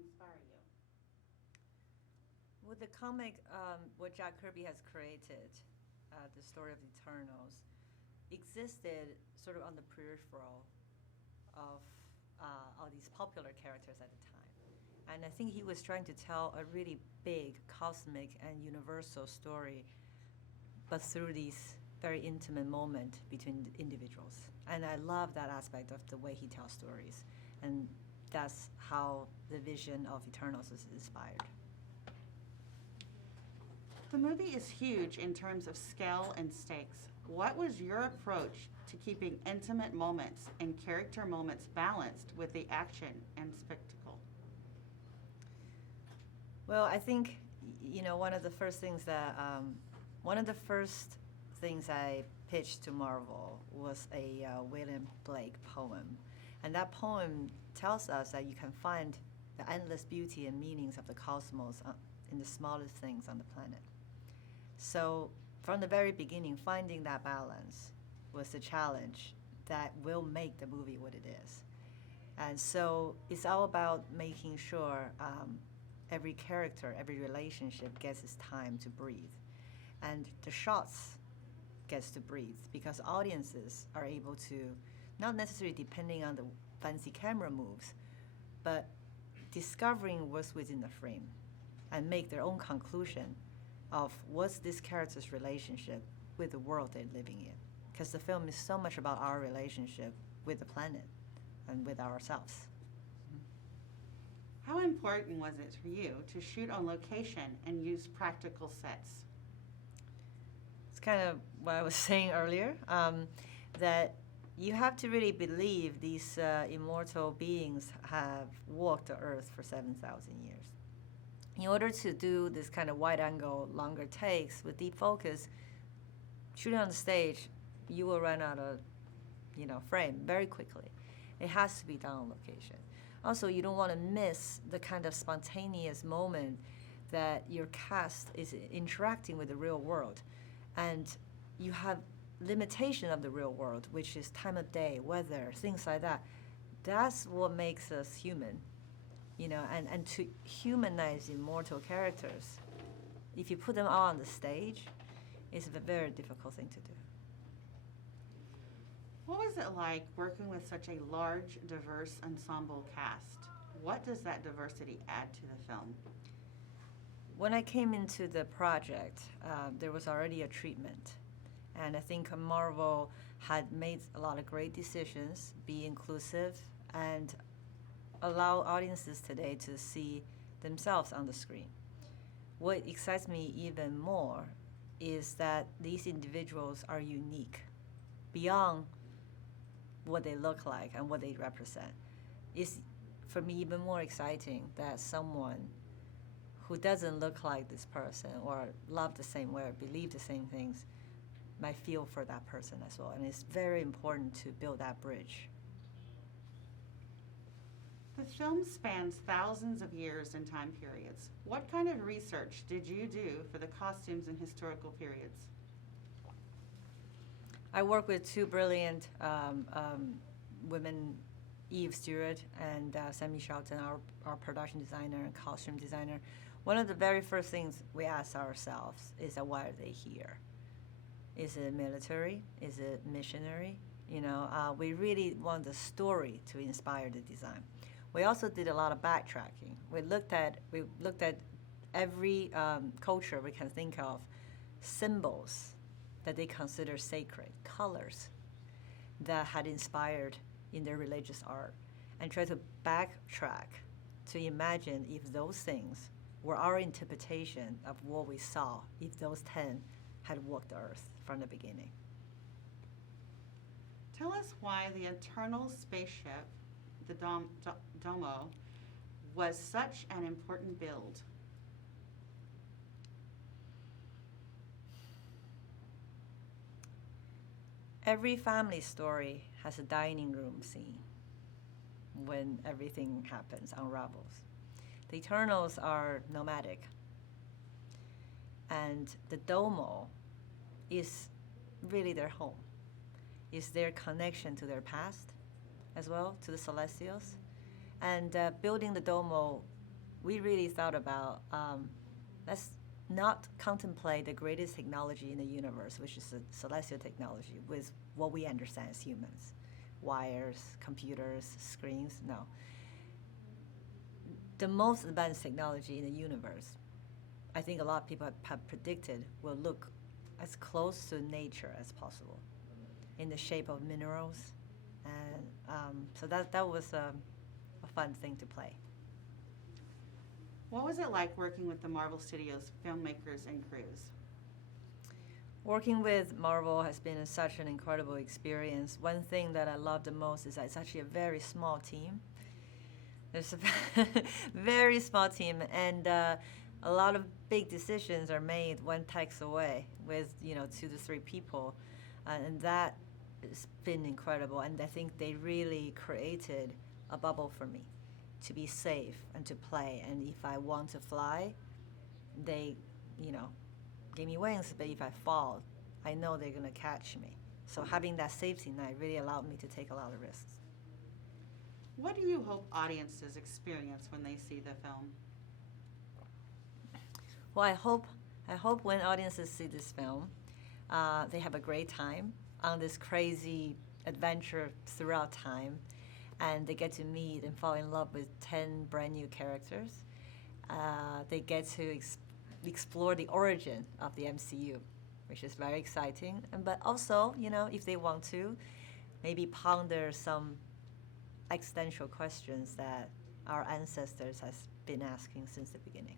inspire you? With the comic, what Jack Kirby has created, the story of the Eternals, existed sort of on the peripheral of all these popular characters at the time. And I think he was trying to tell a really big, cosmic, and universal story, but through these very intimate moments between individuals. And I love that aspect of the way he tells stories. And that's how the vision of Eternals is inspired. The movie is huge in terms of scale and stakes. What was your approach to keeping intimate moments and character moments balanced with the action and spectacle? Well, I think one of the first things I pitched to Marvel was a William Blake poem, and that poem tells us that you can find the endless beauty and meanings of the cosmos in the smallest things on the planet. So from the very beginning, finding that balance was the challenge that will make the movie what it is. And so it's all about making sure every character, every relationship gets its time to breathe. And the shots gets to breathe because audiences are able to, not necessarily depending on the fancy camera moves, but discovering what's within the frame and make their own conclusion of what's this character's relationship with the world they're living in. Because the film is so much about our relationship with the planet and with ourselves. How important was it for you to shoot on location and use practical sets? It's kind of what I was saying earlier, that you have to really believe these immortal beings have walked the earth for 7,000 years. In order to do this kind of wide-angle, longer takes with deep focus, shooting on the stage, you will run out of frame very quickly. It has to be done on location. Also, you don't want to miss the kind of spontaneous moment that your cast is interacting with the real world. And you have limitation of the real world, which is time of day, weather, things like that. That's what makes us human. And to humanize immortal characters, if you put them all on the stage, it's a very difficult thing to do. What was it like working with such a large, diverse ensemble cast? What does that diversity add to the film? When I came into the project, there was already a treatment. And I think Marvel had made a lot of great decisions, be inclusive, and allow audiences today to see themselves on the screen. What excites me even more is that these individuals are unique beyond what they look like and what they represent. It's, for me, even more exciting that someone who doesn't look like this person or love the same way or believe the same things might feel for that person as well. And it's very important to build that bridge. The film spans thousands of years and time periods. What kind of research did you do for the costumes in historical periods? I work with two brilliant women, Eve Stewart and Sammy Shelton, our production designer and costume designer. One of the very first things we ask ourselves is why are they here? Is it military? Is it missionary? We really want the story to inspire the design. We also did a lot of backtracking. We looked at every culture we can think of, symbols that they consider sacred, colors that had inspired in their religious art, and try to backtrack to imagine if those things were our interpretation of what we saw if those 10 had walked the earth from the beginning. Tell us why the eternal spaceship, the Domo, was such an important build. Every family story has a dining room scene when everything happens, unravels. The Eternals are nomadic. And the Domo is really their home. It's their connection to their past as well, to the Celestials. And building the Domo we really thought about let's not contemplate the greatest technology in the universe, which is the celestial technology, with what we understand as humans, wires, computers, screens. No. The most advanced technology in the universe, I think a lot of people have predicted, will look as close to nature as possible in the shape of minerals. And so that was a fun thing to play. What was it like working with the Marvel Studios filmmakers and crews? Working with Marvel has been such an incredible experience. One thing that I love the most is that it's actually a very small team. There's a very small team, and a lot of big decisions are made one text away with 2 to 3 people, and that has been incredible. And I think they really created a bubble for me to be safe and to play. And if I want to fly, they gave me wings. But if I fall, I know they're gonna catch me. So having that safety net really allowed me to take a lot of risks. What do you hope audiences experience when they see the film? Well, I hope when audiences see this film, they have a great time on this crazy adventure throughout time, and they get to meet and fall in love with 10 brand new characters. They get to explore the origin of the MCU, which is very exciting. But also, if they want to, maybe ponder some existential questions that our ancestors has been asking since the beginning.